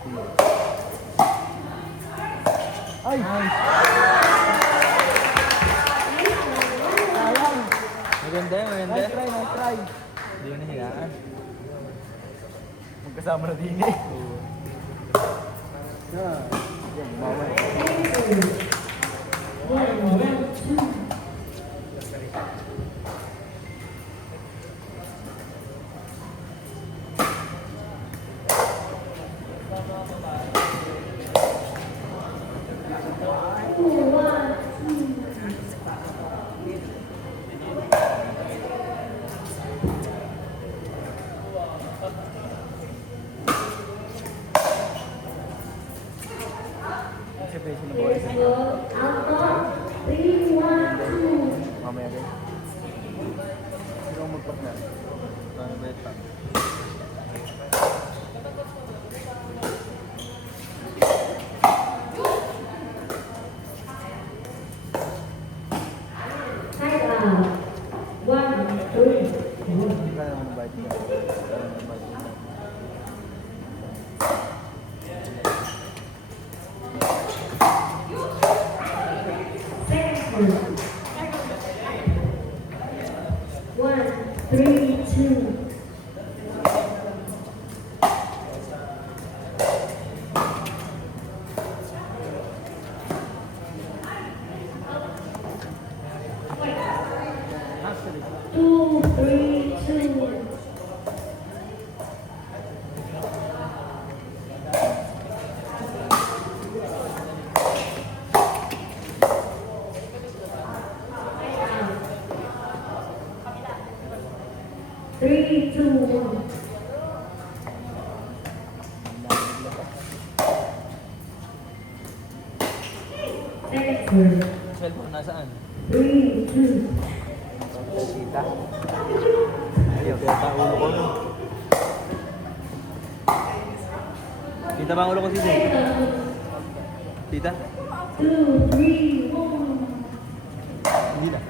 Ay! Nice! Sayang! Maganda, maganda. Nice try, nice try. Hindi ko nahiyaan. Magkasama na din eh. Yan, bawal. Siyempre, sino ba? Mamaya din. Sino ang mag-partner? Paano ba ito? Hindi ka naman bayad niya. Three, two, one. Second serve. Cellphone nasaan? 3, 2. Kita. Ayaw, kaya pa ulo ko no. Kita ba ang ulo ko si Zay? Tita? 2, 3, 1. Hindi na.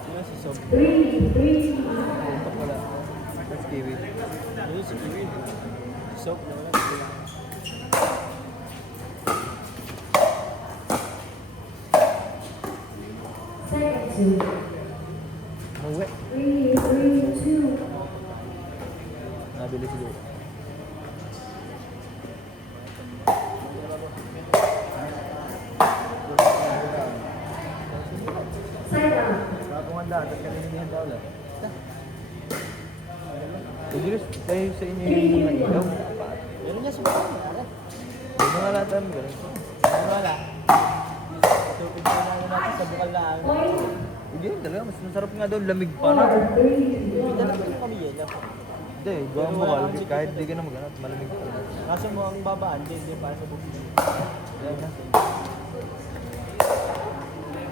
Sino si Sob? 3, 3. Puntok wala. That's kiwi. Ano si kiwi? Sob? Wala. Second serve. Mauwi. 3, 3, 2. Nabili siguro. Side out. Baka kumanda, tapos kaninihan daw lang. Idris, tayo sa inyo yung mga ilaw. Meron niya sumunod. Yung mga latan, ganun. Wala. Tupid na natin sa bukal na ano. Point. Hindi yun talaga, mas masarap nga doon, lamig pa na. 4, 3, 1. Talaga yung kami yelo. Hindi, gawang Wala bukal, kang sikip kahit na di ka na maghanap, malamig pa na. Kaso mo ang babaan, hindi para sa bukid. Yan na.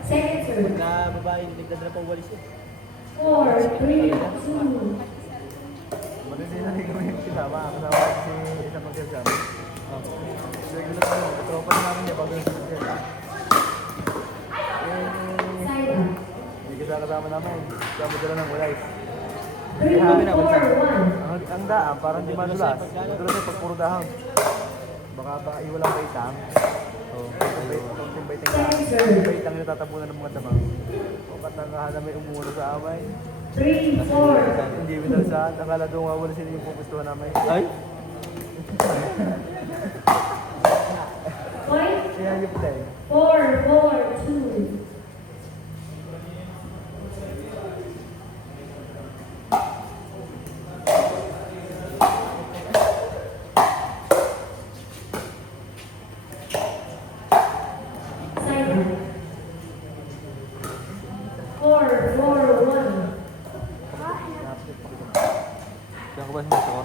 Second serve. Na babae, nagdadala pa walis eh. 4, 3, 2. Matindi na rin kami yung kasama. Kasama si isang magkasama. Sige na kami, katropa na namin niya bago yung sasya. Side out. Hindi kasama namin. Kasama dala ng walis. 3, 4, 1. Ang daan, parang di madulas. Madulas ay pag puro dahon. Baka iwalang baitang. Konting baitang na. Baitang yung tatabunan ng mga tamang. O katangahan na may umulo sa amay. 3, 4. Hindi mo saan. Nakala doon nga wala sila yung pupustuhan namin. Ay? Point. Kaya yung play. 4, 4, 2.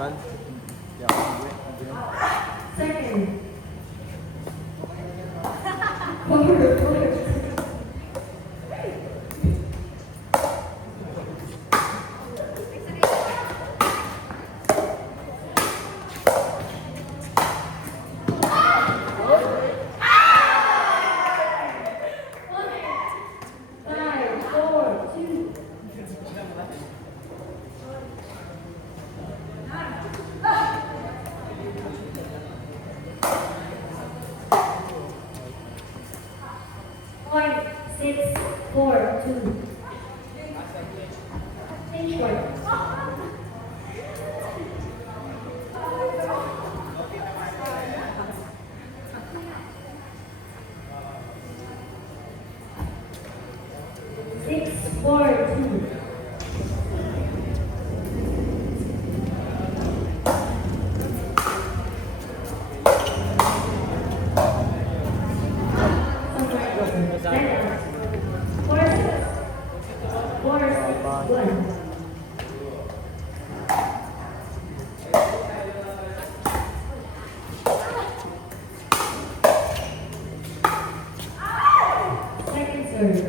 Aral. Kaya ako hindi na. Second. 4, 4. 5, 4, 2. Point 6, 4, 2. Finish work. Six, 4, 2. Second serve.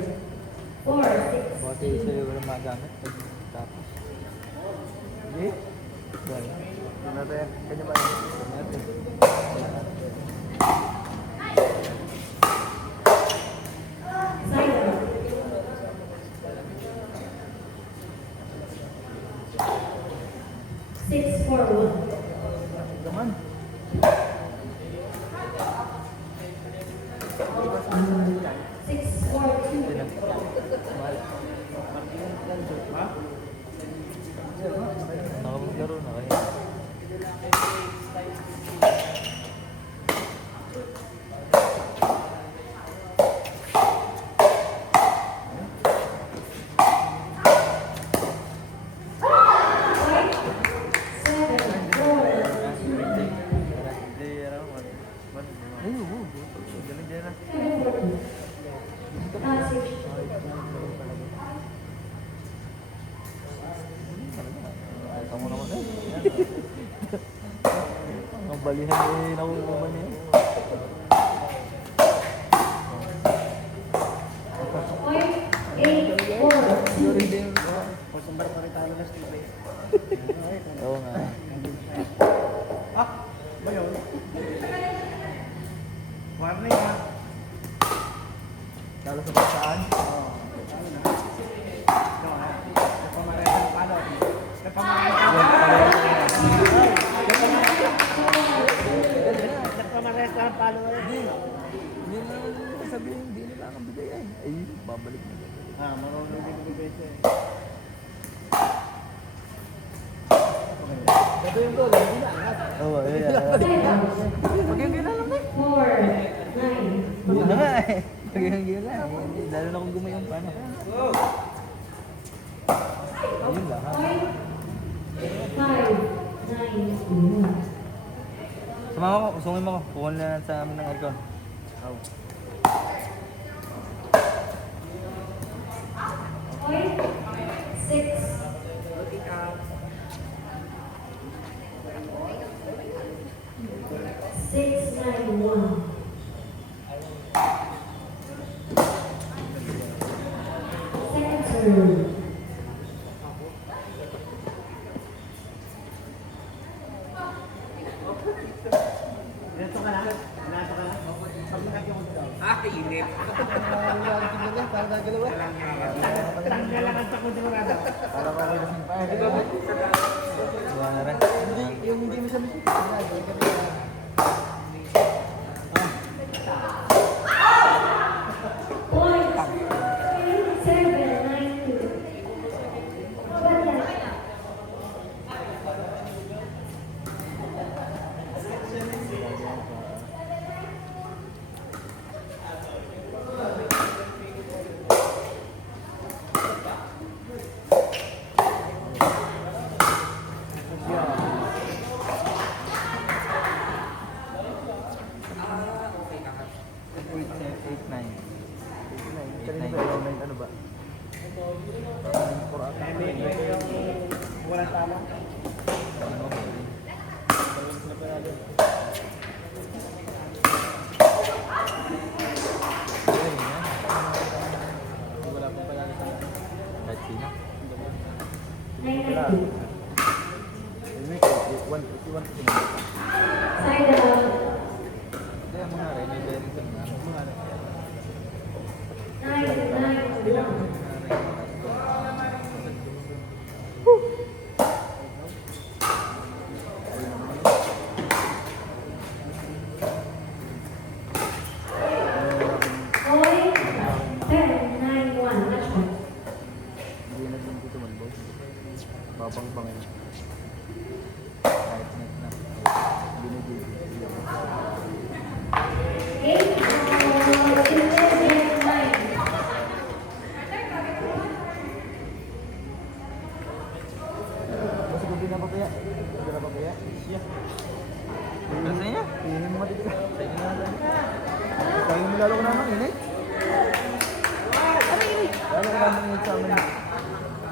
4, 6. Buti sa'yo walang magamit. Tapos. Hindi. Dahil. Ito natin. Kanya ba yun? Natin. Side up. 6, 4, 1. Naman. 6, 4, 2. Nakapaglaro na kayo. Point 7, 4, 2. Hindi, ano, Ay, oo. galing din na. 7, 4, 2. Passage. Ito mo naman eh. Ang balihan eh, nakukuha ba niya? Point 8, 4, 2. Oo nga. Warning ha. Lalo sa bagsaan? Hindi na sabihin, hindi nila akong bigayan. Ay, babalik na. Marunong din ko beses. Oo, yun. Side up. Pag-yung lang eh. 4, 9. Yun na nga eh. Pag-yung lang. Lalo na kung gumayong pa na. Ayun lang ha. Point 5, 9, 1. Sumama ko, usungin mo ko. Kukunin na sa amin ng aircon. Point 6. 691. Second serve. Para ko kayo lasing pa. Gawa na rin. Yung hindi mo sabi Point 792. Wala. Iwan ko sila. Side out. Hindi, ang mga rin, may Bennington na. Ang mga rin. 991. Point 10-9-1. Match point. Hindi na din dito man, boss. Babang-bangin. Kahit net na. Hindi na dito. Game of 11-9. Basta gabi na pa kaya? Gabi na pa kaya? Siya. Nasa niya? Tingin mo nga dito. Sige na natin. Kaya mo lalo ko na ng init. Lalo ko na ng init sa amin.